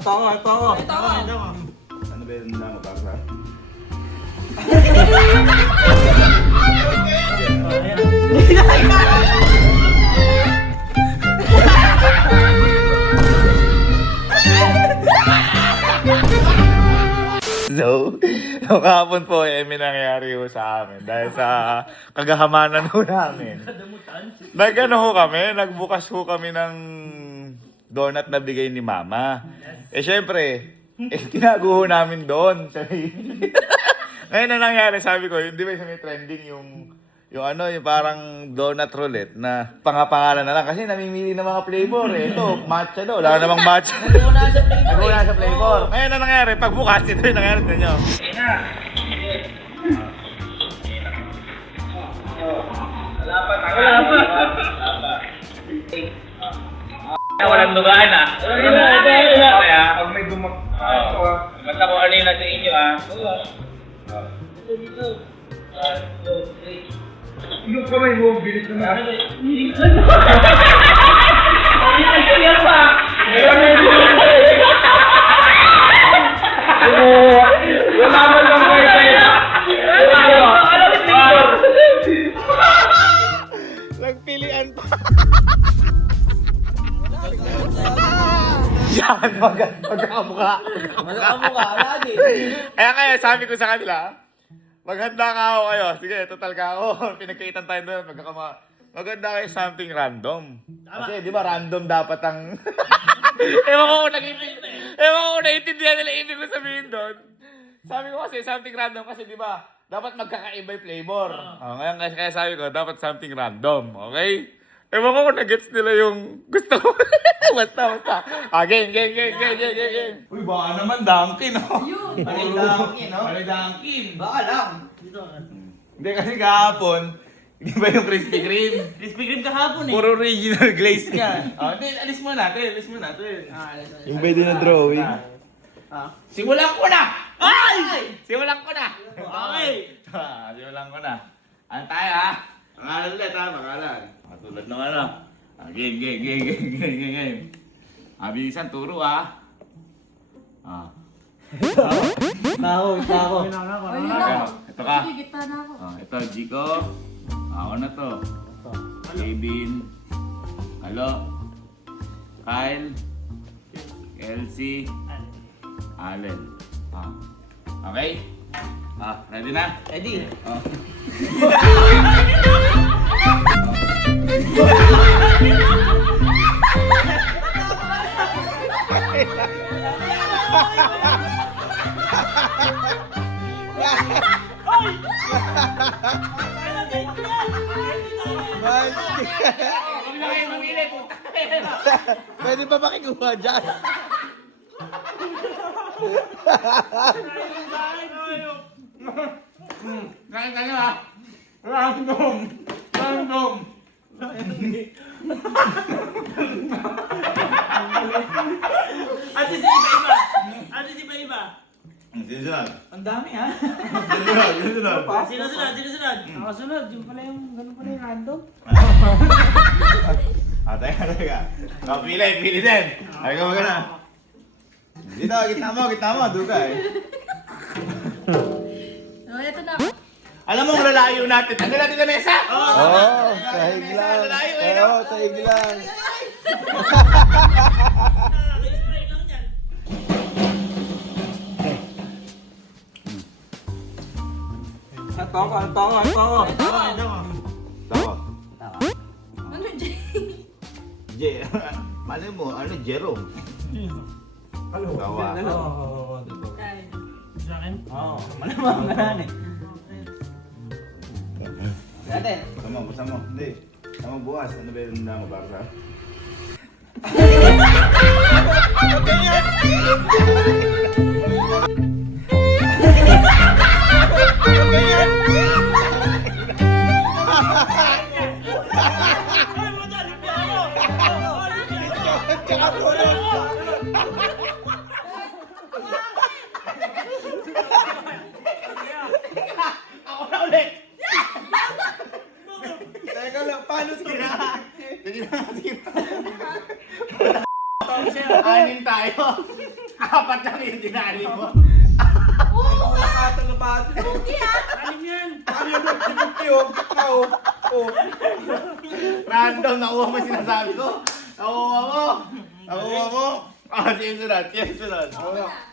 Ito. Ano ba yung nakabasa? So kahapon po may nangyari ho sa amin dahil sa kagahamanan ho namin. Nag-ano ho kami, nagbukas ho kami ng donut na bigay ni Mama. Eh syempre, tinago ho namin doon. Ngayon na nangyari, sabi ko, di ba may trending yung parang donut roulette na pangapangalan na lang kasi namimili ng mga flavor eh. Ito, matcha daw. Wala namang matcha. Nag-una sa flavor. Ngayon na nangyari, pagbukas ito yung nangyari sa inyo. Walang dugaan ah. Kaya, Pag may dumak... basta ko ano yung nasa inyo ah. Yung kamay mo, bilis na nga. Wala man lang kayo sa'yo. Nagpilian pa. Yan, magkakamukha. Kaya sabi ko sa kanila, maghanda ka ako kayo. Sige, total ka ako. Pinagkaitan tayo doon. Maganda kayo something random. Kasi di ba random dapat ang... Ewan ko kung naiintindihan nila ibig ko sabihin doon. Sabi ko kasi something random kasi di ba dapat magkakaiba yung flavor. Ngayon kaya sabi ko dapat something random. Okay? Ewan ko kung nagets nila yung gusto ko. basta. Game. Uy, baka naman Dunkin, no? Dunkin. Baka lang. Hindi kasi kahapon, di ba yung Krispy Kreme? Krispy Kreme kahapon eh. Puro original glaze ka. Hindi, alis mo natin. Yung pwede na drawing. Simulan ko na! Ay! Simulan ko na! Okay. Simulan ko na. Ano tayo, ha? Pangalan ulit, ha? Pangalan. Tulad ng ano. Game. Bilisan, turo, ha? Tako. Ito ka. Gitna na ako. Ito, Jico. Ako na to. Kevin. Halo. Kyle. Elsie. Allen. Okay? Ready na? Ready? Pwede ba makikuha dyan? Kain ha? Random. Ate si iba-iba. Sino? Ang dami ha. Sino? Sino-sunod? Ako sunod. Yung pala yung ganun pala yung random. Teka. Pili din. Ay, ka na. Dito, gitna mo, dugay. Ito na ako. Alam mo, lalayo natin. Ano natin na mesa? Oo, sahig lang. Lalayo, eh, no? Oo, sahig lang. Spray lang yan. Tawa. Ano, Jay? Malay mo, Jerome? Tawa. Kain. Sa akin? Oo. Malamang na yan eh. Dati. Basta mo. Hindi. Tama bukas. Ano ba yung nakabasa? Ako na ulit! Teka lang, paano sa Sige na. Anin tayo. Apat lang yung dinali mo. Ang nakatalabas. Hindi ah. Alim yan. Ano yung nagtibuti oh? Ikaw. Oh. Random, nakuha mo yung sinasabi ko. Nakuha mo. Nakuha mo. Ah, sige sunod. Sige sunod.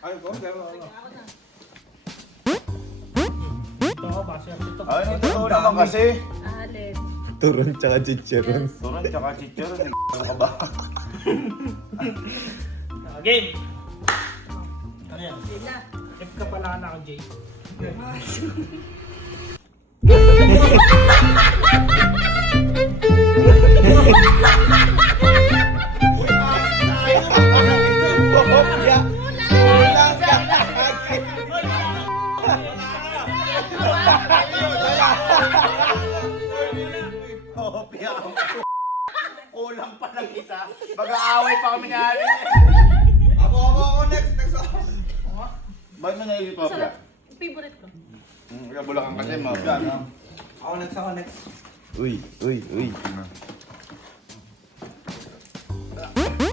Ay, ko. Ako na. Ito ako, base ako ito. Ay, totoo naman kasi. Alin. Turon tsaka chicharon. Turon tsaka chicharon. Ano ka ba? Game. Ano yan? Sila. F ka pala na ako, Jay. Bobya. Ulang ka. Kopya. Kulang pa ng isa. Mag-aaway pa kami ni Alin. Ako, next ako. Ba't mo nailit kopya? Sarap. Favorite ko. Bulakan kasi mabya, no? Ako next. Uy.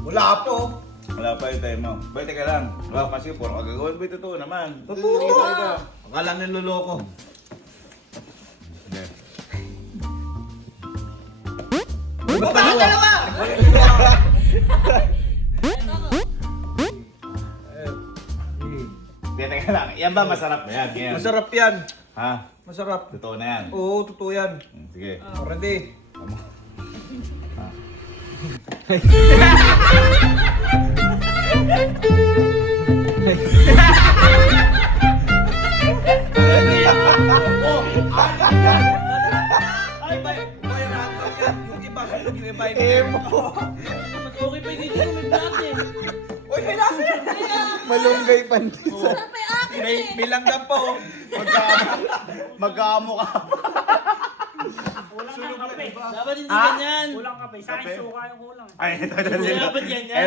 Wala po. Wala pa yung time mo. Bay, teka lang. Wala kasi puro kagagawin. Bay, totoo naman. Totoo. Akala niloloko. Sige. Bakit dalawa? Hindi, teka lang. Yan ba masarap na yan? Ngayon. Masarap yan. Ha? Masarap. Totoo na yan. Oo, totoo yan. Sige. Ready? Tama. Ha? Ay, bay random yan. Yung iba Emo. Mas okay pa yung dito, may black eh. Uy, may lasa yan. Malunggay pandesal. Sarap ay akin eh. May langgam pa oh. Mag-aamo ka. Kulang ng kape. Dapat hindi ganyan. Kulang kape. Sa akin, Kape? suka yung kulang. Ay, ito. Dapat ganyan.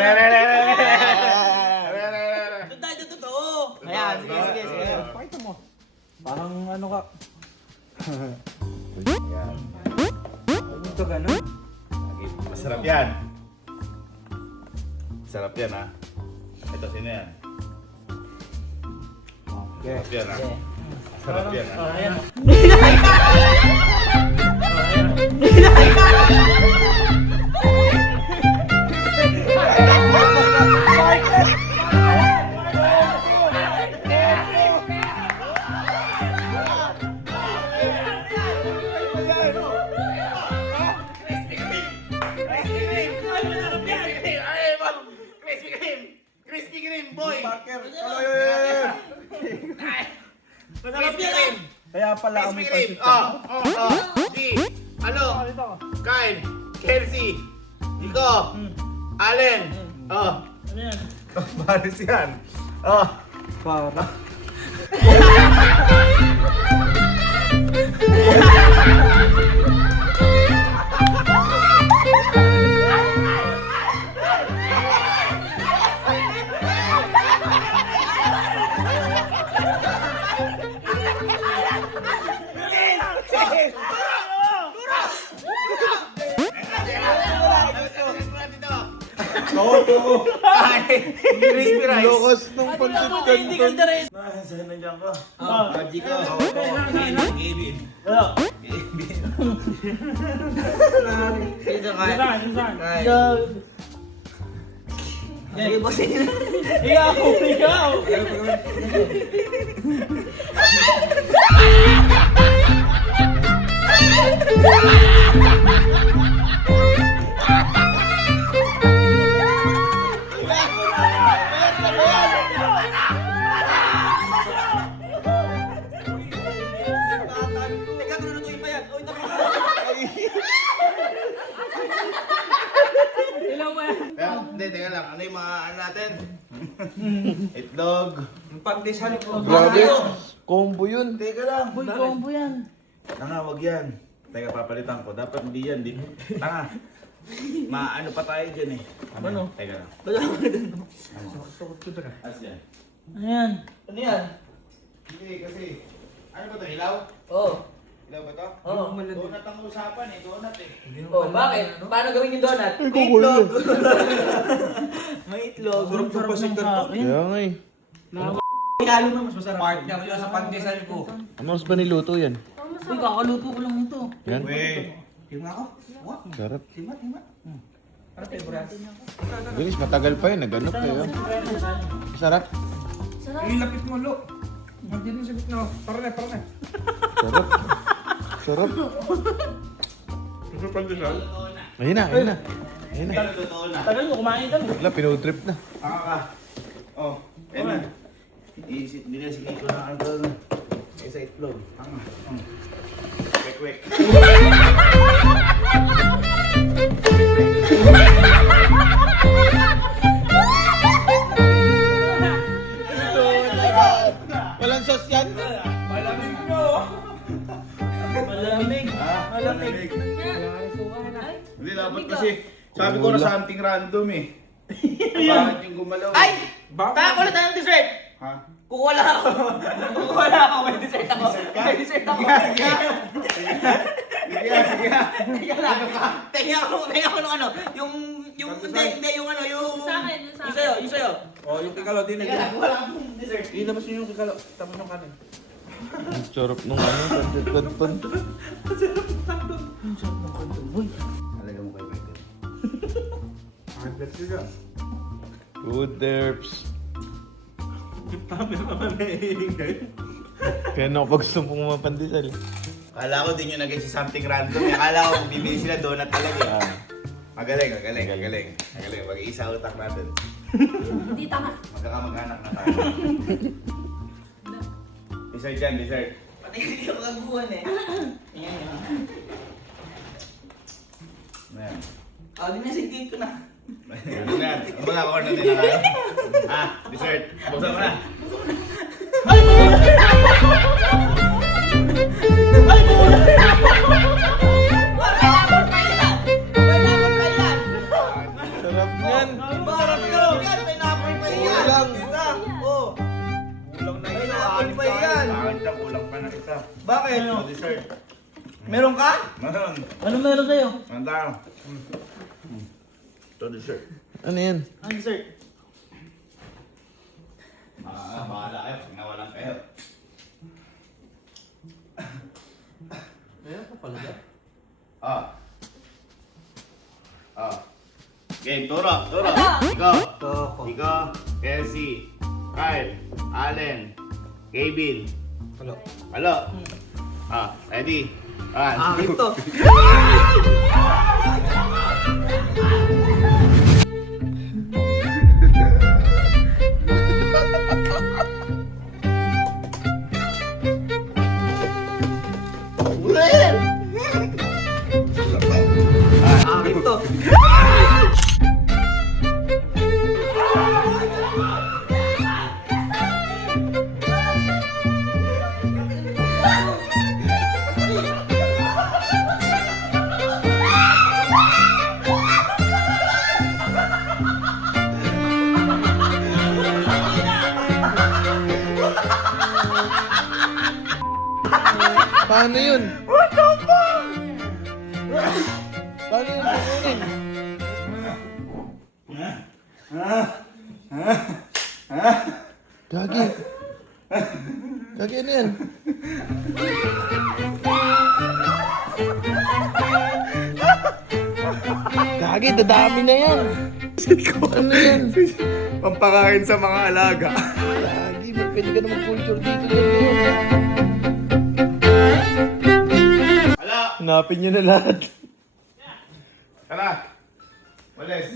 Doon tayo sa totoo. Ayan, sige. Pakita mo. Parang ano ka. Ito ganun. Masarap yan. Masarap yan, ha? Ito, sino yan? Okay. Masarap yan, ha? Masarap yan, ha? Ayan. Crispy Kreme, boy! Parker. Masarap yan. Kaya pala Crispy kami Kreme! pansit. G! Ano? Kyle! Kelsey! Nico! Allen! Ano yan? Baris yan! Para. Crispy rice! Lokos nung pansit Hindi ka kanton. rin. Saan nandiyan ka? Magic ka. Kevin. Ano? Dito Saan? Saan? Sige, bossing. Ikaw. Ikaw, lulutuin pa yan. Uy, Ilang mo yan? Hindi, teka lang. Ano yung mga ano natin? Itlog. Pandesal ko. Grabe. Combo yun. Teka lang. Boy, combo yan. Tanga, wag yan. Teka, papalitan ko. Dapat hindi yan. Tanga. Maano pa tayo dyan eh. Ano? Teka lang. As yan. Ano yan? Ano yan? Hindi, kasi... Ano ba ito? Ilaw? Oo. Ilaw ba to? Oo. Donut ang usapan eh, donut eh. Oh, bakit? Paano gawin yung donut? kukulo. May itlog. Sarap ng sa akin. Kaya nga eh. Halo na mas masarap. Part niya ko sa pandesal ko. Ano mas ba niluto yan? Uy, kakaluto ko lang ito. Yan. Tingnan ako. Sarap. Tingnan. Ano favorite? Bilis, matagal pa yun. Nag-ano pa yun. Sarap. Ilapit mo, Lo. Nandiyan sa bitna. Para na. Sarap. Sarap. Ayun na. Ayun na. Tagal mo, kumain ka. Wala, pinotrip na. Oh, ayun na. Iisip nila si Kiko na ang doon. Isa itlog. Wek. Walang sauce yan? Malamig nyo. Malamig. Malamig. Ay, Hindi dapat kasi, sabi ko na something random eh. Bakit yung gumalaw? Ay! Kaya ko tayo ng dessert. Ha? Kukuha lang ako. May dessert ako. May dessert ako. Sige. Teka lang. Teka ako ng ano. Yung hindi, yung ano, yung... sa akin, yung sa Yung akin. sa'yo. Oh, yung kikalo din. Teka lang, wala akong dessert. Ilabas nyo yung kikalo. Tapos yung kanin. Ang sarap nung ano. Pan. Talaga mo kay Michael. Good derps. Kaya na ako gusto mong mapandesal. Kala ko din yung naging si something random eh. Kala ko bibili sila donut talaga eh. Magaling. Mag-iisa utak natin. Hindi tama. Magkakamag-anak na tayo. Dessert yan, dessert. Pati hindi ako kaguhan eh. Ayan. Ayan. Di message ko na. Ayan. Ang mga corner nila na. Dessert. Buksan mo na. Sarap yan. Parang ikaw yan, may napol pa yan. Kulang. Isa. Oh. Kulang na May isa. napol pa yan. Kulang pa na isa. Bakit? Dessert. Meron ka? Meron. Ano meron sa'yo? Handa. Ito dessert. Ano yan? Ang dessert. Bahala kayo pag nawalan kayo. Meron ka pala ba? Game, Turo. Ikaw, Kelsey, Kyle, Allen, Kevin. Halo. Ready? Ito. Ito. Paano yun? What the fuck? Paano yun kukunin? Gagi. Gagi, ano yan? Gagi, dadami na yan. Ano yan? Pampakain sa mga alaga. Gagi, pwede ka naman culture dito. Halo. Hanapin nyo na lahat. Tara. Walis.